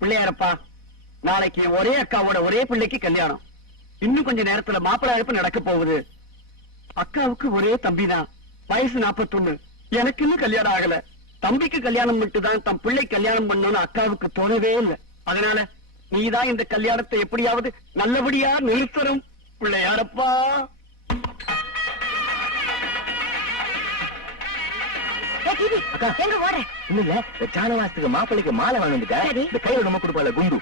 பிள்ளையாரப்பா, நாளைக்கு ஒரே அக்காவோட ஒரே பிள்ளைக்கு கல்யாணம். இன்னும் கொஞ்ச நேரத்துல மாப்பிள்ளை அழைப்பு நடக்க போகுது. அக்காவுக்கு ஒரே தம்பிதான், வயசு 41. எனக்கு இன்னும் கல்யாணம் ஆகல. தம்பிக்கு கல்யாணம் மட்டும்தான் தம் பிள்ளை கல்யாணம் பண்ணணும்னு அக்காவுக்கு தோணவே இல்லை. அதனால நீதான் இந்த கல்யாணத்தை எப்படியாவது நல்லபடியா நிறுத்தரும் பிள்ளையாரப்பா. எங்க ஓடுற? இல்ல, ஜானவாசத்துக்கு மாப்பிள்ளைக்கு மாலை வாங்கிட்டேன். இந்த கையில நம்ம கொடுப்பால குண்டு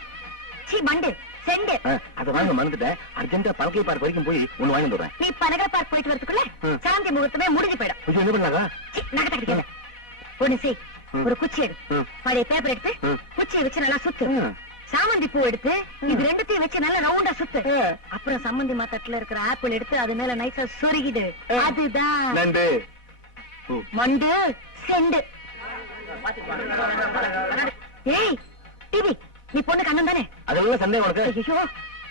மண்டு செண்டு அதை வாங்க மறந்துட்டேன். அர்ஜென்டா பழக்கை பார்க் வரைக்கும் போய் ஒண்ணு வாங்கி வந்துடுறேன். நீ பனகர பார்க் போயிட்டு வரதுக்குள்ள சாந்தி முகூர்த்தமே முடிஞ்சு போயிடும். கொஞ்சம் என்ன பண்ணாங்க? நகை ஒண்ணு செய், ஒரு குச்சி எடு, பழைய பேப்பர் எடுத்து குச்சியை வச்சு நல்லா சுத்து. சாமந்தி பூ எடுத்து இது ரெண்டுத்தையும் வச்சு நல்லா ரவுண்டா சுத்து. அப்புறம் சம்மந்தி மாத்தட்டுல இருக்கிற ஆப்பிள் எடுத்து அது மேல நைஸா சொருகிடு. அதுதான் நண்டு மண்டு செண்டு. ஏய் டிவி, நீ பொண்ணு கண்ணன் தானே? அதெல்லாம் சந்தேகம் உனக்கு? ஐயோ,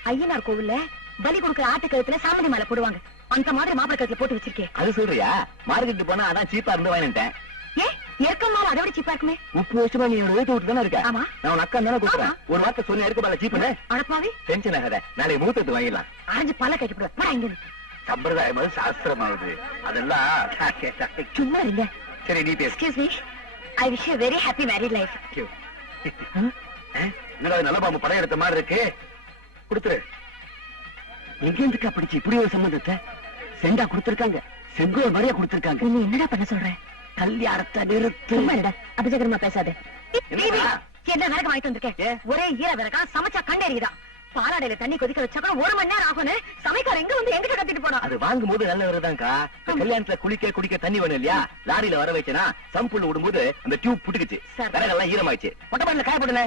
ஐயனார் கோவில்ல பலி கொடுக்கிற ஆட்டு கழுத்துல சாமந்தி மாலை போடுவாங்க. அந்த மாதிரி மாப்பிள கழுத்துல போட்டு வச்சிருக்கேன். அது சொல்றியா? மார்க்கெட் போனா அதான் சீப்பா இருந்து வாங்கிட்டேன். ஏ எருக்கம் மாலை அதை விட சீப்பா இருக்குமே. 30 வருஷமா நீ வீட்டு விட்டு தானே இருக்க? ஆமா. நான் உன் அக்கா தானே கூப்பிடுறேன். ஒரு வார்த்தை சொல்லி இருக்க பால சீப்புன்னு. அடப்பாவி, டென்ஷன் ஆகாத. நாளைக்கு மூத்தத்து வாங்கிடலாம். அரைஞ்சு பல்ல கட்டிவிடுவேன். போடா இங்க. சம்பிரதாயம் அது சாஸ்திரமாகுது. அதெல்லாம் சும்மா இல்ல. சரி நீ பேசு. Excuse me, I wish you very happy married life. என்னடா நல்ல பாம்பு படம் எடுத்த மாதிரி இருக்கு. கொடுத்துரு. எங்க இருந்துக்கா பிடிச்சு இப்படி ஒரு சம்பந்தத்தை செண்டா கொடுத்திருக்காங்க. செங்கோல் மாதிரியா கொடுத்திருக்காங்க. நீ என்னடா பண்ண சொல்ற? கல்யாணத்தை நிறுத்து. சும்மா இல்லடா, அபிஜகரமா பேசாதே. என்னடா? என்ன விறகு வாங்கிட்டு வந்திருக்கேன்? ஒரே ஈர விறகா, சமைச்சா கண்ணேறிதான். பாலாடையில தண்ணி கொதிக்க வச்சா 1 மணி நேரம் ஆகும். சமைக்கார எங்க வந்து எங்கிட்ட கத்திட்டு போனா? அது வாங்கும் போது நல்ல வருதான்க்கா. கல்யாணத்துல குடிக்க தண்ணி வேணும் இல்லையா? லாரியில வர வச்சனா சம்புள்ள விடும்போது அந்த டியூப் புட்டுக்குச்சு. விறகெல்லாம் ஈரமாயிடுச்சு. மொட்டை மாடியில காய போடல.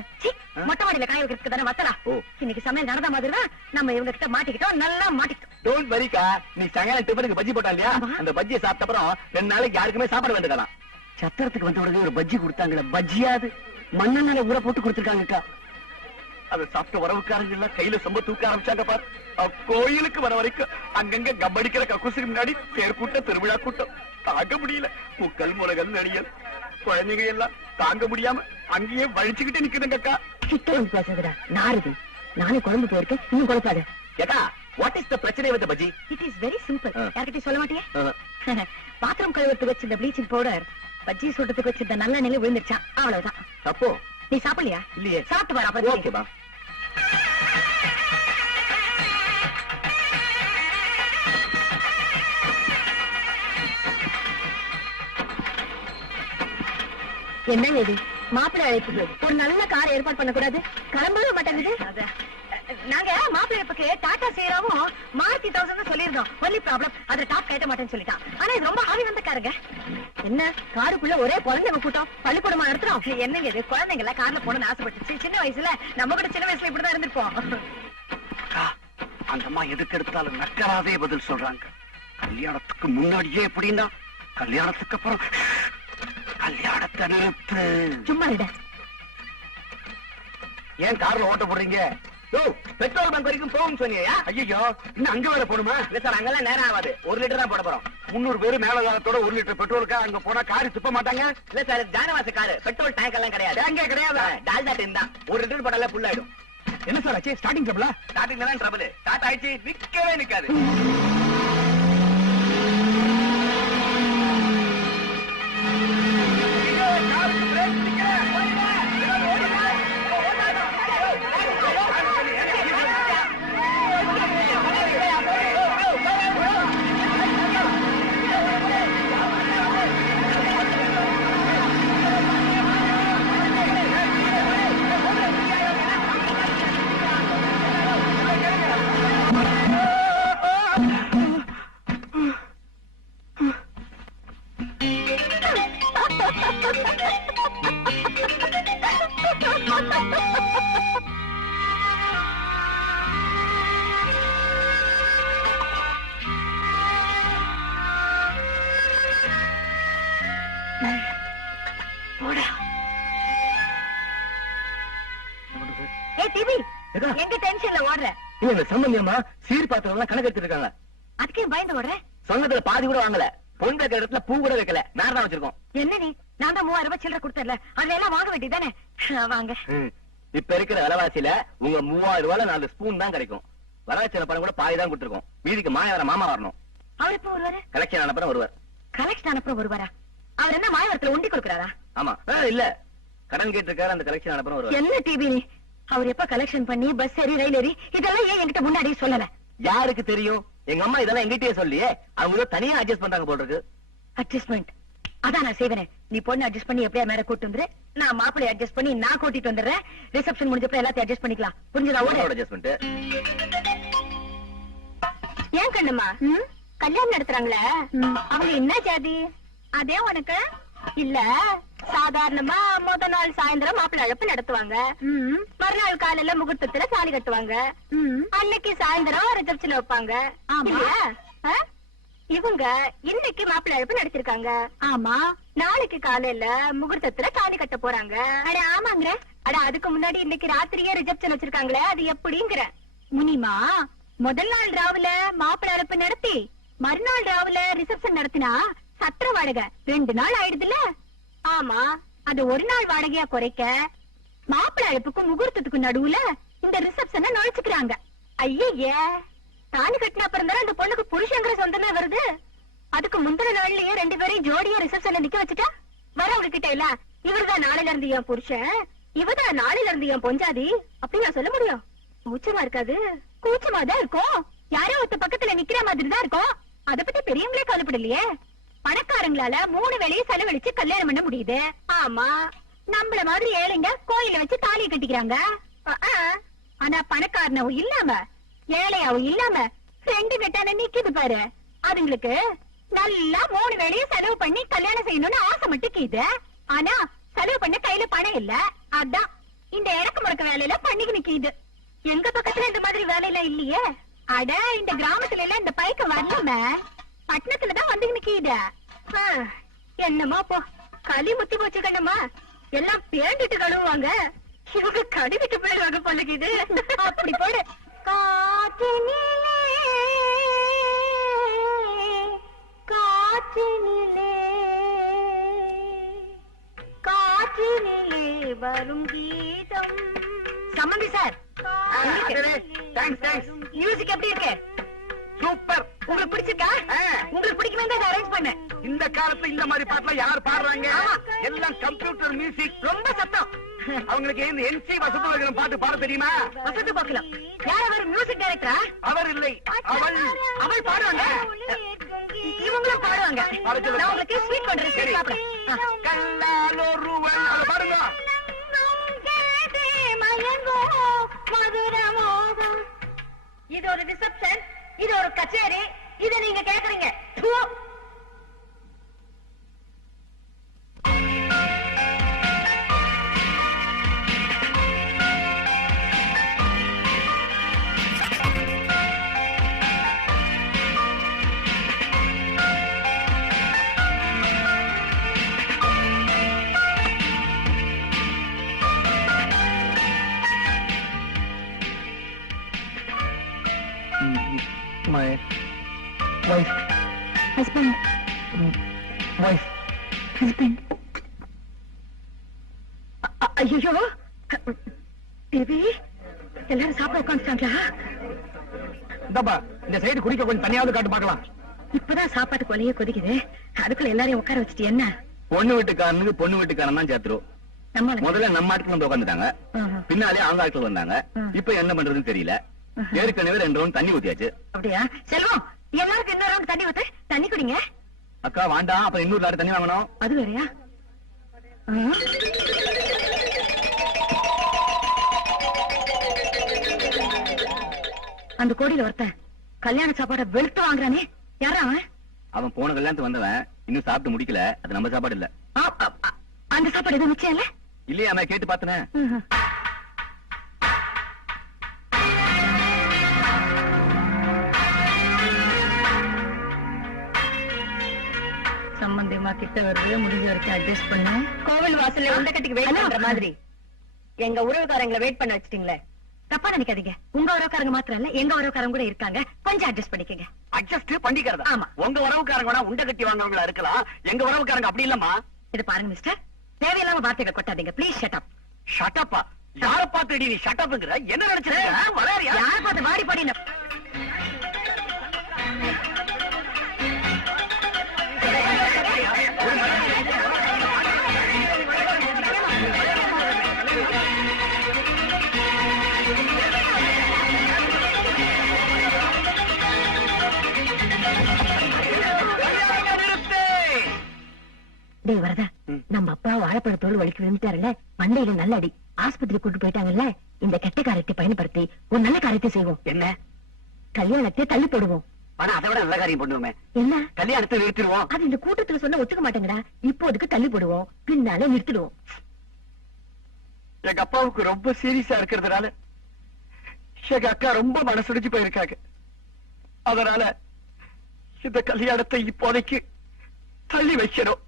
மொட்டை மாடியில காய வைக்கிறதுக்கு தானே வத்தலா. இன்னைக்கு சமையல் நடந்த மாதிரி தான் நம்ம இவங்க கிட்ட மாட்டிக்கிட்டோம். நல்லா மாட்டிக்கிட்டோம். டோன்ட் வரிக்கா. நீ சாயங்காலம் டிஃபனுக்கு பஜ்ஜி போட்டா இல்லையா? அந்த பஜ்ஜியை சாப்பிட்ட அப்புறம் 2 நாளைக்கு யாருக்குமே சாப்பிட வேண்டியதான். சத்திரத்துக்கு வந்த உடனே ஒரு பஜ்ஜி கொடுத்தாங்களே, பஜ்ஜியாது மண்ணெண்ணெயில ஊற போட்டு கொடுத்திருக்காங்கக்கா. அதை சாப்பிட்ட வரவுக்காரங்க எல்லாம் கையில சொம்ப தூக்க ஆரம்பிச்சாங்க பார். கோயிலுக்கு வர வரைக்கும் அங்கங்க கப்படிக்கிற கக்கூசுக்கு முன்னாடி தேர் கூட்டம், திருவிழா கூட்டம் தாங்க முடியல. முக்கல் முளகல் நடிகல் குழந்தைங்க எல்லாம் தாங்க முடியாம அங்கேயே வழிச்சுக்கிட்டு நிக்குதுங்கக்கா. கிட்ட வந்து பேசுறா நாரது. நானே குழம்பு போயிருக்கேன், இன்னும் குழப்பாத. ஏக்கா, வாட் இஸ் த பிரச்சனை with bajji? It is very simple. யார்கிட்ட சொல்ல மாட்டியே? பாத்திரம் கழுவுறதுக்கு வச்சிருந்த ப்ளீச்சிங் பவுடர் பஜ்ஜி சுடுறதுக்கு வச்சிருந்த நல்ல நிலை விழுந்துருச்சான். அவ்வளவுதான். அப்போ நீ சாப்பிடலையா? இல்லையே. சாப்பிட்டு வர. அப்ப ஓகேபா. என்னங்க இது? மாப்பிள்ளை அழைப்புக்கு ஒரு நல்ல கார் ஏற்பாடு பண்ணக்கூடாது? கிளம்பவே மாட்டேங்குது. நாங்க மாப்பிள்ளை அழைப்புக்கு டாடா சேராவும் மாருதி 1000 சொல்லியிருந்தோம். ஒன்லி ப்ராப்ளம், அதுல டாப் கேட்ட மாட்டேன்னு சொல்லிட்டான். ஆனா இது ரொம்ப ஆவி வந்த காருங்க. என்ன காருக்குள்ள ஒரே குழந்தைங்க கூட்டம், பள்ளிக்கூடமா நடத்துறோம். என்னங்க இது? குழந்தைங்கள கார்ல போன ஆசைப்பட்டுச்சு. சின்ன வயசுல நம்ம கூட சின்ன வயசுல இப்படிதான் இருந்திருப்போம். அந்த அம்மா எதுக்கு எடுத்தாலும் நக்கராதே பதில் சொல்றாங்க. கல்யாணத்துக்கு முன்னாடியே எப்படின்னா, கல்யாணத்துக்கு அப்புறம் கல்யாணத்தை நிறுத்து. சும்மா இல்ல. ஏன் கார்ல ஓட்ட போடுறீங்க? பெட்ரோல் பங்க் வரைக்கும் போகும் சொன்னியா? ஐயோ, இன்னும் அங்க வேற போடுமா? இல்ல சார், அங்கெல்லாம் நேரம் ஆகாது. 1 லிட்டர் தான் போட போறோம். 300 பேரு மேல காலத்தோட 1 லிட்டர் பெட்ரோலுக்கா அங்க போனா காரி துப்ப மாட்டாங்க. இல்ல சார், ஜானவாச காரு, பெட்ரோல் டேங்க் எல்லாம் கிடையாது. டேங்கே கிடையாது. டால்டா டின் தான். 1 லிட்டர் போட்டாலே ஃபுல் ஆயிடும். என்ன சார் ஆச்சு? ஸ்டார்டிங் ட்ரபிளா? ஸ்டார்டிங்ல தான் ட்ரபிள். ஸ்டார்ட் ஆயிடுச்சு, நிக்கவே நிக்காது. எங்க டென்ஷன்ல ஓடுற? இல்ல சம்பந்தியம்மா சீர் பாத்திரம் எல்லாம் கணக்கு எடுத்துருக்காங்க. அதுக்கே பயந்து ஓடுற? சொன்னதுல பாதி கூட வாங்கல. பொன் வைக்கிற இடத்துல பூ கூட வைக்கல. நேரம் வச்சிருக்கோம். என்ன நீ? நான் தான் 3000 ரூபாய் சில்லறை கொடுத்தல, அதுல எல்லாம் வாங்க வேண்டியதானே? வாங்க. இப்ப இருக்கிற விலைவாசியில உங்க 3000 ரூபாய்ல 4 ஸ்பூன் தான் கிடைக்கும். வரவச்சன பணம் கூட பாதி தான் கொடுத்துருக்கோம். வீதிக்கு மாயவர மாமா வரணும். அவர் எப்ப வருவாரு? கலெக்ஷன் அனுப்புறம் வருவார். கலெக்ஷன் அனுப்புறம் வருவாரா? அவர் என்ன மாயவரத்துல உண்டி கொடுக்கறாரா? ஆமா. இல்ல, கடன் கேட்டு இருக்காரு. அந்த கலெக்ஷன் அனுப்புறம் வருவார். என்ன டிவி அவர் எப்ப கலெக்ஷன் பண்ணி பஸ் ஏறி ரயில் ஏறி இதெல்லாம் ஏன் என்கிட்ட முன்னாடி சொல்லல? யாருக்கு தெரியும்? எங்க அம்மா இதெல்லாம் எங்கிட்டயே சொல்லியே. அவங்க தனியா அட்ஜஸ்ட் பண்றாங்க போல இருக்கு. அட்ஜஸ்ட்மெண்ட் அதான் நான் செய்வேன். நீ பொண்ணு அட்ஜஸ்ட் பண்ணி எப்படியா மேல கூட்டு வந்துரு, நான் மாப்பிள்ளை அட்ஜஸ்ட் பண்ணி நான் கூட்டிட்டு வந்துடுறேன். ரிசப்ஷன் முடிஞ்சப்ப எல்லாத்தையும் அட்ஜஸ்ட் பண்ணிக்கலாம். புரிஞ்சுதா? அட்ஜஸ்ட்மெண்ட். ஏன் கண்ணுமா கல்யாணம் நடத்துறாங்களே, அவங்க என்ன ஜாதி? அதே உனக்கு இல்ல. சாதாரணமா முத நாள் சாயந்தரம் மாப்பிள்ளை அழைப்பு நடத்துவாங்க. மறுநாள் காலையில முகூர்த்தத்துல தாலி கட்டுவாங்க. அன்னைக்கு சாயந்தரம் ரிசப்ஷன் வைப்பாங்க. இவங்க இன்னைக்கு மாப்பிள்ளை அழைப்பு நடத்திருக்காங்க. ஆமா. நாளைக்கு காலையில முகூர்த்தத்துல தாலி கட்ட போறாங்க. அட ஆமாங்க. அட அதுக்கு முன்னாடி இன்னைக்கு ராத்திரியே ரிசப்ஷன் வச்சிருக்காங்களே, அது எப்படிங்கிற? முனிமா, முதல் நாள் ராவுல மாப்பிள்ளை அழைப்பு நடத்தி மறுநாள் ராவுல ரிசப்ஷன் நடத்தினா சத்திர வாடகை 2 நாள் ஆயிடுதுல்ல? ஆமா. அது ஒரு நாள் வாடகையா குறைக்க மாப்பிள்ளை அழைப்புக்கும் முகூர்த்தத்துக்கும் நடுவுல இந்த ரிசப்ஷனை நுழைச்சுக்கிறாங்க. ஐயே, தாலி கட்டின அப்புறம் தானே அந்த பொண்ணுக்கு புருஷங்கிற சொந்தமே வருது. அதுக்கு முந்தின நாள்லயே 2 பேரையும் ஜோடியா ரிசப்ஷன்ல நிக்க வச்சுட்டா வரவங்க கிட்ட இல்ல, இவர்தான் நாளையில இருந்து என் புருஷன், இவதான் நாளையில இருந்து என் பொஞ்சாதி அப்படி நான் சொல்ல முடியும்? கூச்சமா இருக்காது? கூச்சமா தான் இருக்கும். யாரோ ஒருத்த பக்கத்துல நிக்கிற மாதிரி தான் இருக்கும். அத பத்தி பெரியவங்களே கவலைப்படலையே. பணக்காரங்களால 3 வேளையும் செலவழிச்சு கல்யாணம் பண்ண முடியுது. ஆமா, நம்மள மாதிரி ஏழைங்க கோயில வச்சு தாலியை கட்டிக்கிறாங்க. ஆனா பணக்காரனவும் இல்லாம ஏழையாவும் இல்லாம 2 வெட்டான நிக்குது பாரு, அதுங்களுக்கு நல்லா 3 வேளையும் செலவு பண்ணி கல்யாணம் செய்யணும்னு ஆசை மட்டும் கீது. ஆனா செலவு பண்ண கையில பணம் இல்ல. அதான் இந்த இறக்கு முறக்க வேலையில பண்ணிக்கு நிக்குது. எங்க பக்கத்துல இந்த மாதிரி வேலையில இல்லையே. அட இந்த கிராமத்துல எல்லாம் இந்த பைக்க வரலாம, பட்டணத்துலதான் வந்து நிக்குது. என்னமா போ, களி முத்தி போச்சு கண்ணம்மா. எல்லாம் பேண்டிட்டு கழுவுவாங்க, இவங்க கழுவிட்டு போயிடுவாங்க பழகிது. அப்படி போடு. காற்றினிலே காற்றினிலே காற்றினிலே வரும் கீதம். சம்பந்தி சார், மியூசிக் எப்படி இருக்கு? சூப்பர். உங்களுக்கு பிடிச்சிருக்கா? உங்களுக்கு பிடிக்குமே தான் அரேஞ்ச் பண்ணேன். இந்த காலத்துல இந்த மாதிரி பாட்டுலாம் யார் பாடுறாங்க? எல்லாம் கம்ப்யூட்டர் மியூசிக். ரொம்ப சத்தம். அவங்களுக்கு இந்த என்சி வசந்தம் பாட்டு பாட தெரியுமா? வசந்து பார்க்கலாம். யார் அவர்? மியூசிக் டைரக்டரா? அவர் இல்லை, அவள். அவள் பாடுவாங்க, இவங்களும் பாடுவாங்க. நான் உங்களுக்கு ஸ்வீட் பண்றேன், சரி சாப்பிடுறேன். கல்லாலொருவன் அதை பாடுங்க. இது ஒரு ரிசப்ஷன், இது ஒரு கச்சேரி, இத நீங்க கேக்குறீங்க. My wife. Husband. Wife. Husband. ஐயோ, தேவி, எல்லாரும் சாப்பிட உட்காந்துட்டாங்களா? தப்பா இந்த சைடு குடிக்க கொஞ்சம் தனியாவது காட்டு பார்க்கலாம். இப்பதான் சாப்பாட்டு கொலையே கொதிக்குது, அதுக்குள்ள எல்லாரையும் உட்கார வச்சுட்டு என்ன? பொண்ணு வீட்டுக்காரனுக்கு பொண்ணு வீட்டுக்காரன் தான் சேர்த்துரும். முதல்ல நம்ம ஆட்கள் வந்து உட்காந்துட்டாங்க, பின்னாலே அவங்க ஆட்கள் வந்தாங்க. இப்ப என்ன பண்றதுன்னு தெரியல. ஏற்கனவே 2 ரவுண்ட் தண்ணி ஊத்தியாச்சு. அப்படியா? செல்வம், எல்லாருக்கும் இன்னொரு ரவுண்ட் தண்ணி ஊத்து. தண்ணி குடிங்க. அக்கா வேண்டாம், அப்ப இன்னொரு லாரி தண்ணி வாங்கணும். அது வேறையா? அந்த கோடியில ஒருத்தன் கல்யாண சாப்பாட வெளுத்து வாங்குறானே, யாரா அவன்? அவன் போன கல்யாணத்துக்கு வந்தவன், இன்னும் சாப்பிட்டு முடிக்கல. அது நம்ம சாப்பாடு இல்ல. அந்த சாப்பாடு எதுவும் மிச்சம் இல்ல? இல்லையா? நான் கேட்டு பார்த்தனே. சம்பந்தியமா கிட்ட வருது, முடிஞ்ச வரைக்கும் அட்ஜஸ்ட் பண்ணு. கோவில் வாசல்ல உண்ட கட்டிக்கு வெயிட் பண்ற மாதிரி எங்க உறவுக்காரங்களை வெயிட் பண்ண வச்சிட்டீங்களே. தப்பா நினைக்காதீங்க, உங்க உறவுக்காரங்க மாத்திரம் இல்ல, எங்க உறவுக்காரங்க கூட இருக்காங்க. கொஞ்சம் அட்ஜஸ்ட் பண்ணிக்கங்க. அட்ஜஸ்ட் பண்ணிக்கிறதா? ஆமா. உங்க உறவுக்காரங்க வேணா உண்ட கட்டி வாங்குறவங்களா இருக்கலாம், எங்க உறவுக்காரங்க அப்படி இல்லம்மா. இது பாருங்க மிஸ்டர், தேவையில்லாம வார்த்தைகள் கொட்டாதீங்க. Please shut up. ஷட் அப்பா? யார பார்த்து நீ ஷட்டப்ங்கற என்ன நினைச்சிருக்க வளையறியா யார பார்த்து வாடி பாடின டேய் வரதா, நம்ம அப்பா வாழைப்பழத்தோடு வலிக்கு விழுந்துட்டாருல்ல, மண்டையில நல்ல அடி, ஆஸ்பத்திரி கூட்டு போயிட்டாங்கல்ல. இந்த கெட்ட காரியத்தை பயன்படுத்தி ஒரு நல்ல காரியத்தை செய்வோம். என்ன? கல்யாணத்தை தள்ளி போடுவோம். ஆனா அதை விட நல்ல காரியம் பண்ணுவோமே. என்ன? கல்யாணத்தை நிறுத்திடுவோம். அது இந்த கூட்டத்துல சொன்னா ஒத்துக்க மாட்டேங்கடா. இப்போதுக்கு தள்ளி போடுவோம், பின்னால நிறுத்திடுவோம். எங்க அப்பாவுக்கு ரொம்ப சீரியஸா இருக்கிறதுனால எங்க அக்கா ரொம்ப மனசுடிச்சு போயிருக்காங்க. அதனால இந்த கல்யாணத்தை இப்போதைக்கு தள்ளி வைக்கணும்.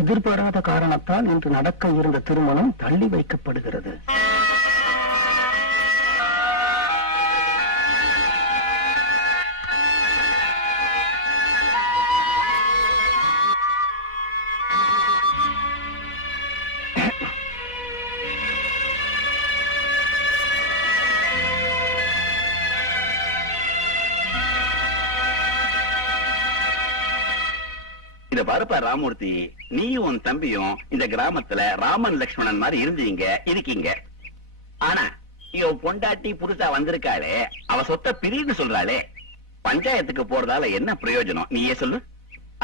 எதிர்பாராத காரணத்தால் இன்று நடக்க இருந்த திருமணம் தள்ளி வைக்கப்படுகிறது. இத பாருப்பா ராமூர்த்தி, நீயும் உன் தம்பியும் இந்த கிராமத்துல ராமன் லட்சுமணன் மாதிரி இருக்கீங்க. ஆனா இவ பொண்டாட்டி புதுசா வந்திருக்காளே, அவ சொத்தை பிரின்னு சொல்றாளே, பஞ்சாயத்துக்கு போறதால என்ன பிரயோஜனம் நீயே சொல்லு.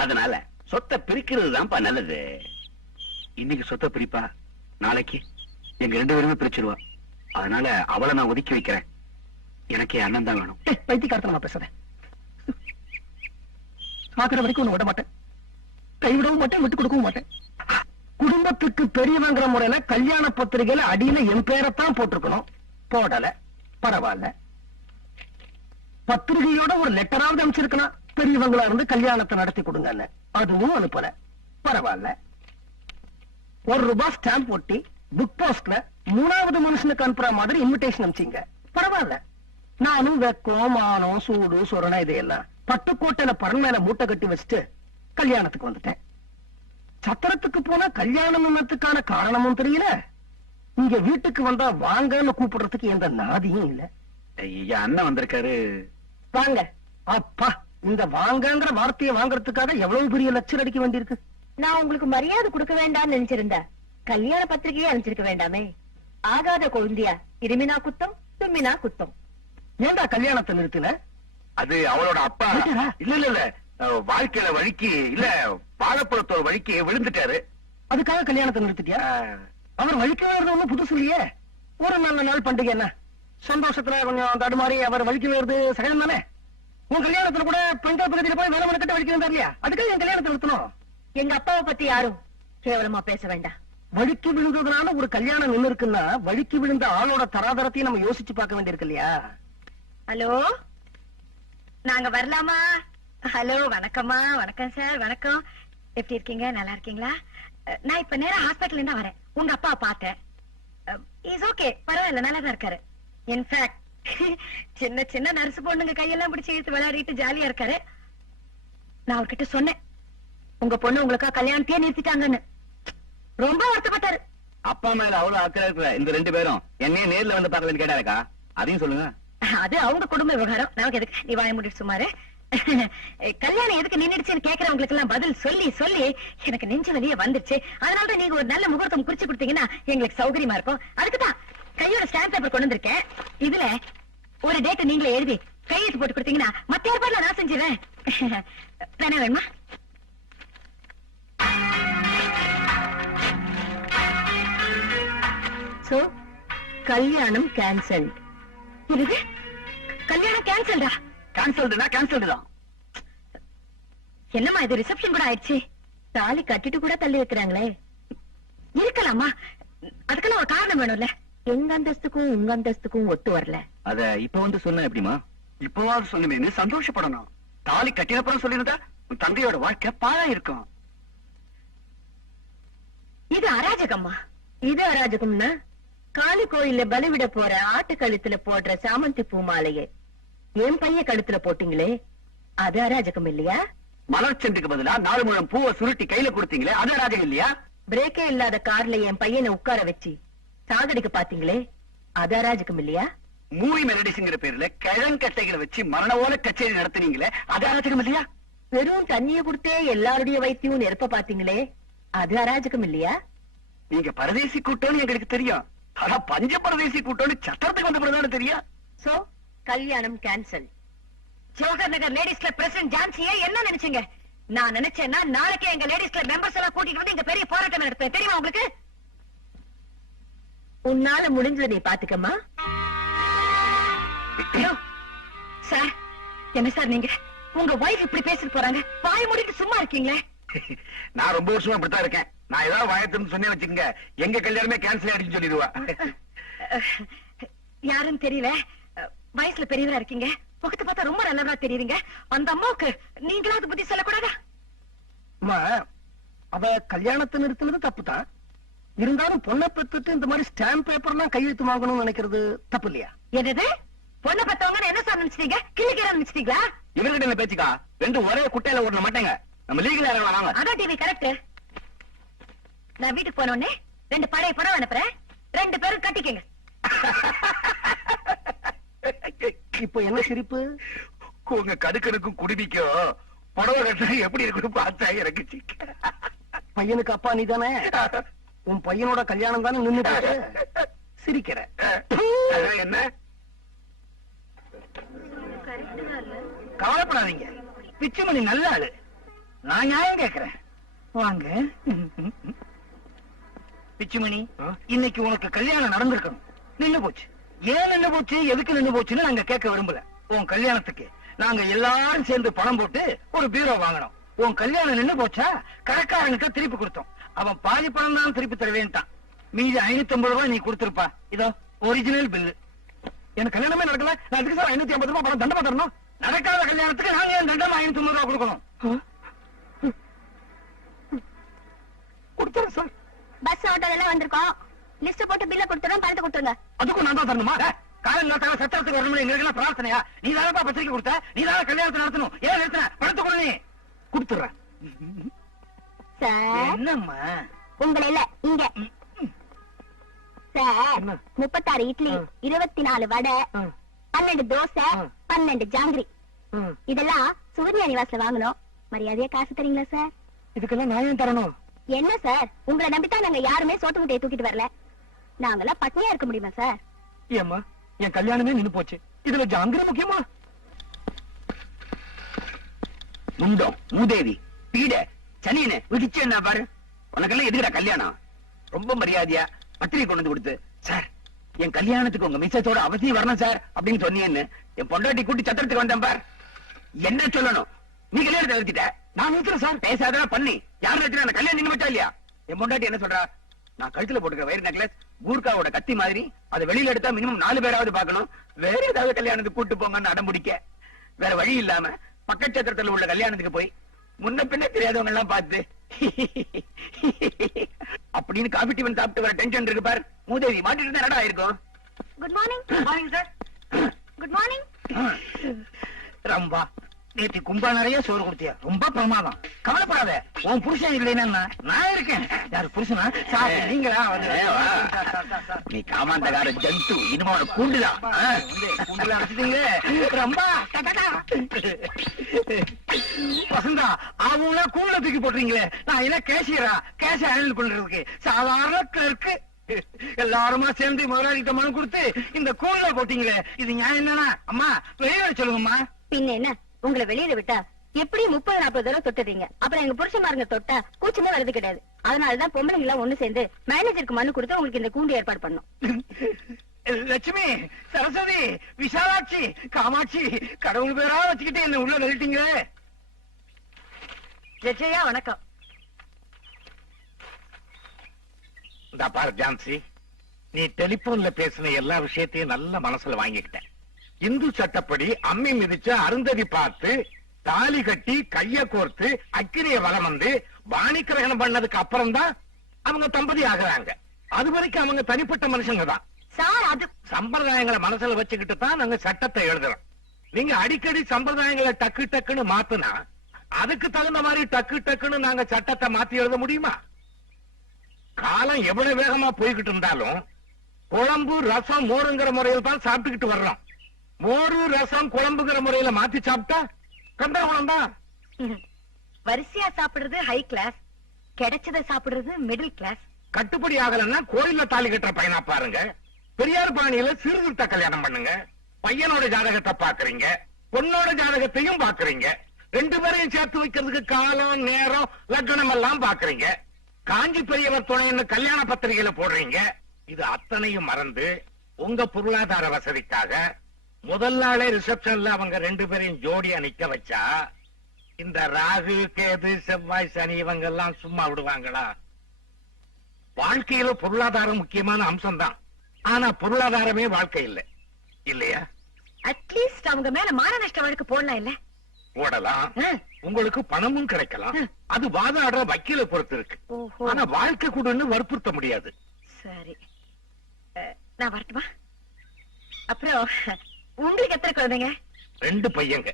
அதனால சொத்தை பிரிக்கிறது தான்ப்பா நல்லது. இன்னைக்கு சொத்தை பிரிப்பா, நாளைக்கு எங்க 2 பேருமே பிரிச்சிருவா. அதனால அவளை நான் ஒதுக்கி வைக்கிறேன். எனக்கு என் அண்ணன் தான் வேணும். பைத்தியக்காரத்தனமா பேசுறேன். சாக்குற வரைக்கும் ஒண்ணு விட மாட்டேன், கைவிடவும் மாட்டேன், விட்டு கொடுக்கவும் மாட்டேன். குடும்பத்துக்கு பெரியவங்கிற முறையில கல்யாண பத்திரிகையில அடியில என் பேரைத்தான் போட்டிருக்கணும். போடல, பரவாயில்ல. பத்திரிகையோட ஒரு லெட்டராவது அனுப்பிச்சிருக்கணும், பெரியவங்களா இருந்து கல்யாணத்தை நடத்தி கொடுங்க. அதுவும் அனுப்பல, பரவாயில்ல. ₹1 ஸ்டாம்ப் ஒட்டி புக் போஸ்ட்ல 3வது மனுஷனுக்கு அனுப்புற மாதிரி இன்விடேஷன் அனுப்பிச்சிங்க, பரவாயில்ல. நானும் வெக்கம், மானம், சூடு, சொரணை இதையெல்லாம் பட்டுக்கோட்டையில பரன் மேல மூட்டை கட்டி வச்சுட்டு கல்யாணத்துக்கு வந்துட்டேன். சத்திரத்துக்கு போனா கல்யாணத்துக்கான காரணமும் தெரியல, இங்க வீட்டுக்கு வந்தா வாங்கன்னு கூப்பிடுறதுக்கு எந்த நாதியும் இல்ல. அண்ணன் வந்திருக்காரு, வாங்க. அப்பா, இந்த வாங்கங்கிற வார்த்தையை வாங்குறதுக்காக எவ்வளவு பெரிய லட்சம் அடிக்க வேண்டியிருக்கு. நான் உங்களுக்கு மரியாதை கொடுக்க வேண்டாம்னு நினைச்சிருந்தேன். கல்யாண பத்திரிகையே அனுப்பிச்சிருக்க வேண்டாமே. ஆகாத கொழுந்தியா, இருமினா குத்தம், தும்மினா குத்தம். ஏண்டா கல்யாணத்தை நிறுத்தின? அது அவளோட அப்பா. இல்ல வாழ்க்கையில வழிக்கு இல்ல, வாழைப்பழத்தோட வழிக்கு விழுந்துட்டாரு. அதுக்காக கல்யாணத்தை நிறுத்திட்டியா? அவர் வழிக்க வருது ஒண்ணும் புதுசு இல்லையே. ஒரு நல்ல நாள் பண்டிகை என்ன, சந்தோஷத்துல கொஞ்சம் தடுமாறி அவர் வழிக்கு வருது சகஜம் தானே. உன் கல்யாணத்துல கூட பெண்கள் பகுதியில போய் வேலை மனக்கட்ட வழிக்க வந்தார் இல்லையா? அதுக்காக என் கல்யாணத்தை நிறுத்தணும். எங்க அப்பாவை பத்தி யாரும் கேவலமா பேச வேண்டாம். வழிக்கு விழுந்ததுனால ஒரு கல்யாணம் நின்று இருக்குன்னா, வழிக்கு விழுந்த ஆளோட தராதரத்தையும் நம்ம யோசிச்சு பார்க்க வேண்டியிருக்கு இல்லையா? ஹலோ, நாங்க வரலாமா? ஹலோ, வணக்கம்மா. வணக்கம் சார், வணக்கம். எப்படி இருக்கீங்க? நல்லா இருக்கீங்களா? நான் இப்ப நேரா ஹாஸ்பிட்டல் தான் வரேன். உங்க அப்பா பார்த்தேன். இஸ் ஓகே, பரவாயில்ல, நல்லா தான் இருக்காரு. இன்ஃபேக்ட் சின்ன சின்ன நர்ஸ் பொண்ணுங்க கையெல்லாம் பிடிச்சி இழுத்து விளையாடிட்டு ஜாலியா இருக்காரு. நான் அவர்கிட்ட சொன்னேன், உங்க பொண்ணு உங்களுக்கா கல்யாணத்தையே நிறுத்திட்டாங்கன்னு. ரொம்ப வருத்தப்பட்டாரு. அப்பா மேல அவ்வளவு அக்கறை இருக்கிற இந்த 2 பேரும் என்னையே நேர்ல வந்து பார்க்கலன்னு கேட்டாருக்கா, அதையும் சொல்லுங்க. அது அவங்க குடும்ப விவகாரம், நமக்கு எதுக்கு? நீ வாய மூடிட்டு சும்மாரு. கல்யாணம் எதுக்கு நின்னுடுச்சுன்னு கேக்குறவங்களுக்கு எல்லாம் பதில் சொல்லி சொல்லி எனக்கு நெஞ்சு வலியே வந்துருச்சு. அதனாலதான் நீங்க ஒரு நல்ல முகூர்த்தம் குறிச்சு கொடுத்தீங்கன்னா எங்களுக்கு சௌகரியமா இருக்கும். அதுக்குதான் கையோட ஸ்டாம்ப் பேப்பர் கொண்டு வந்திருக்கேன். இதுல ஒரு டேட் நீங்களே எழுதி கையெழுத்து போட்டு கொடுத்தீங்கன்னா மத்த ஏற்பாடுல நான் செஞ்சிடறேன். வேணா வேணுமா? சோ கல்யாணம் கேன்சல். இது கல்யாணம் கேன்சல்டா? கேன்சல்டுனா கேன்சல்டு தான். என்னம்மா இது, ரிசப்ஷன் கூட ஆயிடுச்சு. தாலி கட்டிட்டு கூட தள்ளி வைக்கிறாங்களே. இருக்கலாமா? அதுக்கெல்லாம் ஒரு காரணம் வேணும்ல. எங்க அந்தஸ்துக்கும் உங்க அந்தஸ்துக்கும் ஒத்து வரல. அத இப்ப வந்து சொன்ன எப்படிமா? இப்பவாவது சொல்லுமேன்னு சந்தோஷப்படணும். தாலி கட்டினப்புறம் சொல்லிருந்தா உன் தங்கையோட வாழ்க்கை பாழா இருக்கும். இது அராஜகம்மா. இது அராஜகம்னா காளி கோயில்ல பலிவிட போற ஆட்டு கழுத்துல போடுற சாமந்தி பூ மாலையை என் பையன் கழுத்துல போட்டீங்களே, அது அராஜகம் இல்லையா? மலர் செண்டுக்கு பதிலா 4 முழம் பூவை சுருட்டி கையில கொடுத்தீங்களே, அது ராஜகம் இல்லையா? பிரேக்கே இல்லாத கார்ல என் பையனை உட்கார வச்சு சாகடிக்க பாத்தீங்களே, அது அராஜகம் இல்லையா? மூவி மெலடிஸ்ங்கிற பேர்ல கிழங்கட்டைகளை வச்சு மரணவோல கச்சேரி நடத்துனீங்களே, அது அராஜகம் இல்லையா? வெறும் தண்ணிய கொடுத்தே எல்லாருடைய வைத்தியம் நெருப்ப பாத்தீங்களே, அது அராஜகம் இல்லையா? நீங்க பரதேசி கூட்டம்னு எங்களுக்கு தெரியும். ஆனா பஞ்ச பரதேசி கூட்டம்னு சட்டத்துக்கு வந்த பிறகுதானே தெரியும். சோ கல்யாணம் கேன்சல். ஜவஹர் நகர் லேடிஸ் கிளப் பிரசிடென்ட் ஜான்சியே என்ன நினைச்சீங்க? நான் நினைச்சேன்னா நாளைக்கே எங்க லேடிஸ் கிளப் மெம்பர்ஸ் எல்லாம் கூட்டிட்டு வந்து இங்க பெரிய போராட்டம் நடத்துவேன். தெரியுமா உங்களுக்கு? உன்னால முடிஞ்சதை பாத்துக்கம்மா. ஐயோ சார், என்ன சார் நீங்க? உங்க வைஃப் இப்படி பேசிட்டு போறாங்க, வாய் மூடிட்டு சும்மா இருக்கீங்களே. நான் ரொம்ப வருஷமா இப்படித்தான் இருக்கேன். நான் ஏதாவது வாயத்துன்னு சொன்னே வச்சுக்கோங்க, எங்க கல்யாணமே கேன்சல் ஆயிடுச்சு சொல்லிடுவா. யாருன்னு தெரியல, வயசுல பெரியவரா இருக்கீங்க, முகத்தை பார்த்தா ரொம்ப நல்லவரா தெரியுறீங்க. அந்த அம்மாவுக்கு நீங்களாவது புத்தி சொல்லக்கூடாதா? அம்மா, அவ கல்யாணத்தை நிறுத்தினது தப்புதான். இருந்தாலும் பொண்ணை பெற்றுட்டு இந்த மாதிரி ஸ்டாம்ப் பேப்பர்லாம் கையெழுத்து வாங்கணும்னு நினைக்கிறது தப்பு இல்லையா? என்னது? பொண்ணை பெத்தவங்க என்ன சார் நினைச்சிட்டீங்க? கிளிக்கிறா நினைச்சிட்டீங்களா? இவர்கிட்ட என்ன பேச்சுக்கா? ரெண்டு ஒரே குட்டையில ஓடன மாட்டேங்க. நம்ம லீகல் வாங்க. அதான் டிவி கரெக்ட். நான் வீட்டுக்கு போன உடனே 2 பழைய படம் அனுப்புறேன், 2 பேரும் கட்டிக்கங்க. இப்போ என்ன சிரிப்பு? உங்க கடுக்கனுக்கும் குடுமிக்கும் புடவை கட்ட எப்படி இருக்குன்னு பார்த்தா எனக்கு பையனுக்கு அப்பா நீ தானே? உன் பையனோட கல்யாணம் தானே நின்னுட்டு சிரிக்கிற? என்ன கவலைப்படாதீங்க, பிச்சுமணி நல்ல ஆளு. நான் நியாயம் கேக்குறேன். வாங்க பிச்சுமணி, இன்னைக்கு உனக்கு கல்யாணம் நடந்திருக்கணும், நின்னு போச்சு. ஏன் நின்னு போச்சு, எதுக்கு நின்னு போச்சுன்னு நாங்க கேட்க விரும்பல. உன் கல்யாணத்துக்கு நாங்க எல்லாரும் சேர்ந்து பணம் போட்டு ஒரு பீரோ வாங்கினோம். உன் கல்யாணம் நின்னு போச்சா, கடைக்காரனுக்கு திருப்பி கொடுத்தோம். அவன் பாதி பணம் தான் திருப்பி தருவேன்ட்டான். மீதி 550 ரூபாய் நீ கொடுத்திருப்பா. இதோ ஒரிஜினல் பில்லு. எனக்கு கல்யாணமே நடக்கல, நான் அதுக்கு சார் 550 ரூபாய் பணம் தண்டமா தரணும்? நடக்காத கல்யாணத்துக்கு நாங்க ஏன் தண்டமா 550 ரூபாய் கொடுக்கணும்? கொடுத்துறேன் சார். பஸ் ஆட்டோ எல்லாம் வந்திருக்கோம், லிஸ்ட் போட்டு பில்ல கொடுத்துறோம், பணத்தை கொடுத்துருங்க. அதுக்கும் நான் தான் தரணுமா? காலையில் நேரத்தால சத்திரத்துக்கு வரணும், எங்களுக்கு பிரார்த்தனையா? நீ தானப்பா பத்திரிக்கை கொடுத்த, நீ தானே கல்யாணத்தை நடத்தணும். ஏன் நிறுத்தின? பணத்தை கொடு. நீ கொடுத்துறேன். சார் என்னம்மா? உங்களை இல்ல இங்க சார், என்ன? 36 இட்லி, 24 வடை, 12 தோசை, 12 ஜாங்கிரி, இதெல்லாம் சுகன்யா நிவாஸ்ல வாங்கணும். மரியாதையா காசு தரீங்களா சார்? இதுக்கெல்லாம் நான் ஏன் தரணும்? என்ன சார், உங்களை நம்பித்தான் நாங்க யாருமே சோட்டு முட்டையை தூக்கிட்டு வரல. நாங்கெல்லாம் பட்னியா இருக்க முடியுமா சார்? ஏம்மா, என் கல்யாணமே நின்னு போச்சு, இதுல ஜாங்கிரி முக்கியமா? முண்டம், மூதேவி, பீட, சனியனு விடிச்சு என்ன பாரு. உனக்கெல்லாம் எதுக்குடா கல்யாணம்? ரொம்ப மரியாதையா பத்திரிகை கொண்டு வந்து கொடுத்து, சார் என் கல்யாணத்துக்கு உங்க மிஸ்ஸஸோட அவசியம் வரணும் சார் அப்படின்னு சொன்னீங்கன்னு என் பொண்டாட்டி கூட்டி சத்திரத்துக்கு வந்தேன் பார். என்ன சொல்லணும்? நீ கல்யாணத்தை நிறுத்திட்ட. நான் நிறுத்துறேன் சார். பேசாத பண்ணி யார் நிறுத்தினா கல்யாணம் நின்று வச்சா இல்லையா? என் பொண்டாட்டி என்ன சொல்றா? நான் கழுத்துல போட்டுக்கிற வயிறு நெக்லஸ் கூர்காவோட கத்தி மாதிரி, அதை வெளியில எடுத்தா மினிமம் 4 பேராவது பார்க்கணும். வேற ஏதாவது கல்யாணத்துக்கு கூட்டு போங்கன்னு அடம் பிடிக்க வேற வழி இல்லாம பக்கச்சத்திரத்துல உள்ள கல்யாணத்துக்கு போய் முன்ன பின்ன தெரியாதவங்க எல்லாம் பார்த்து அப்படின்னு காபி டிஃபன் சாப்பிட்டு வர டென்ஷன் இருக்கு பார். மூதேவி மாட்டிட்டு இருந்தா என்னடா இருக்கும்? Good morning. Morning sir. Good morning. Rambha, நேற்று கும்பா நிறைய சோறு கொடுத்தியா, ரொம்ப பிரமாதம். கவலைப்படாத, உன் புருஷன் இல்லைன்னா நான் இருக்கேன். யாரு புருஷனா? சார் நீங்களா? நீ காமாந்தகார ஜந்து, இனிமே கூண்டுதான். கூண்டுல அடைச்சிட்டீங்க. ரம்பா, வசந்தா, அவங்க கூண்டுல தூக்கி போட்டுறீங்களே. நான் என்ன கேஷியரா? கேஷ் ஹேண்டில் பண்றதுக்கு சாதாரண கிளர்க்கு. எல்லாருமா சேர்ந்து முதலாளிகிட்ட மனு கொடுத்து இந்த கூண்டுல போட்டீங்களே, இது நியாயம் என்னன்னா? அம்மா வெளியே சொல்லுங்கம்மா. பின்ன என்ன, உங்களை வெளியில விட்டா எப்படி 30-40 தடவை தொட்டுறீங்க. அப்புறம் எங்க புருஷன்மாருங்க தொட்டா கூச்சமே வருது கிடையாது. அதனாலதான் பொம்பளைங்க எல்லாம் ஒண்ணு சேர்ந்து மேனேஜருக்கு மனு கொடுத்து உங்களுக்கு இந்த கூண்டு ஏற்பாடு பண்ணோம். லட்சுமி, சரஸ்வதி, விசாலாட்சி, காமாட்சி, கடவுள் பேரா வச்சுக்கிட்டு என்ன உள்ள தள்ளிட்டீங்களே. ஜெச்சையா வணக்கம். இந்த பாரு ஜான்சி, நீ டெலிபோன்ல பேசின எல்லா விஷயத்தையும் நல்ல மனசுல வாங்கிக்கிட்ட. இந்து சட்டப்படி அம்மி மிதிச்ச அருந்ததி பார்த்து தாலி கட்டி கைய கோர்த்து அக்கினிய வலம் வந்து வாணி கிரகணம் பண்ணதுக்கு அப்புறம் தான் அவங்க தம்பதி ஆகுறாங்க. அது வரைக்கும் அவங்க தனிப்பட்ட மனுஷங்க தான். சார் அது சம்பிரதாயங்களை மனசுல வச்சுக்கிட்டு தான் நாங்க சட்டத்தை எழுதுறோம். நீங்க அடிக்கடி சம்பிரதாயங்களை டக்கு டக்குன்னு மாத்துனா அதுக்கு தகுந்த மாதிரி டக்கு டக்குன்னு நாங்க சட்டத்தை மாத்தி எழுத முடியுமா? காலம் எவ்வளவு வேகமா போய்கிட்டு இருந்தாலும் குழம்பு ரசம் மோருங்கிற முறையில் தான் சாப்பிட்டுக்கிட்டு வர்றோம். மோரு ரசம் குழம்புங்கிற முறையில மாத்தி சாப்பிட்டா கந்தகுணம் தான். வரிசையா சாப்பிடுறது ஹை கிளாஸ், கிடைச்சத சாப்பிடுறது மிடில் கிளாஸ். கட்டுப்படி ஆகலன்னா கோயில்ல தாலி கட்டுற பையனா பாருங்க. பெரியார் பாணியில சீர்திருத்த கல்யாணம் பண்ணுங்க. பையனோட ஜாதகத்தை பாக்குறீங்க, பொண்ணோட ஜாதகத்தையும் பாக்குறீங்க. ரெண்டு பேரையும் சேர்த்து வைக்கிறதுக்கு காலம் நேரம் லக்னம் எல்லாம் பாக்குறீங்க. காஞ்சி பெரியவர் துணைன்னு கல்யாண பத்திரிகையில போடுறீங்க. இது அத்தனையும் மறந்து உங்க பொருளாதார வசதிக்காக முதல் நாளே ரிசப்ஷன்ல அவங்க ரெண்டு பேரையும் ஜோடியா நிக்க வச்சா இந்த ராகு கேது செவ்வாய் சனி இவங்க எல்லாம் சும்மா விடுவாங்களா? வாழ்க்கையில பொருளாதாரம் முக்கியமான அம்சம் தான். ஆனா பொருளாதாரமே வாழ்க்கை இல்லை இல்லையா? அட்லீஸ்ட் அவங்க மேல மான நஷ்ட வழக்கு போடலாம் இல்ல? போடலாம். உங்களுக்கு பணமும் கிடைக்கலாம். அது வாதாடுற வக்கீல பொறுத்து இருக்கு. ஆனா வாழ்க்கை கூடன்னு வற்புறுத்த முடியாது. சரி, நான் வரட்டுமா? அப்புறம் உங்களுக்கு எத்தனை குழந்தைங்க? 2 பையங்க.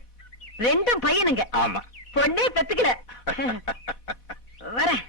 2 பையனுங்க? ஆமா. பொண்ணே பெத்துக்கல. வரேன்.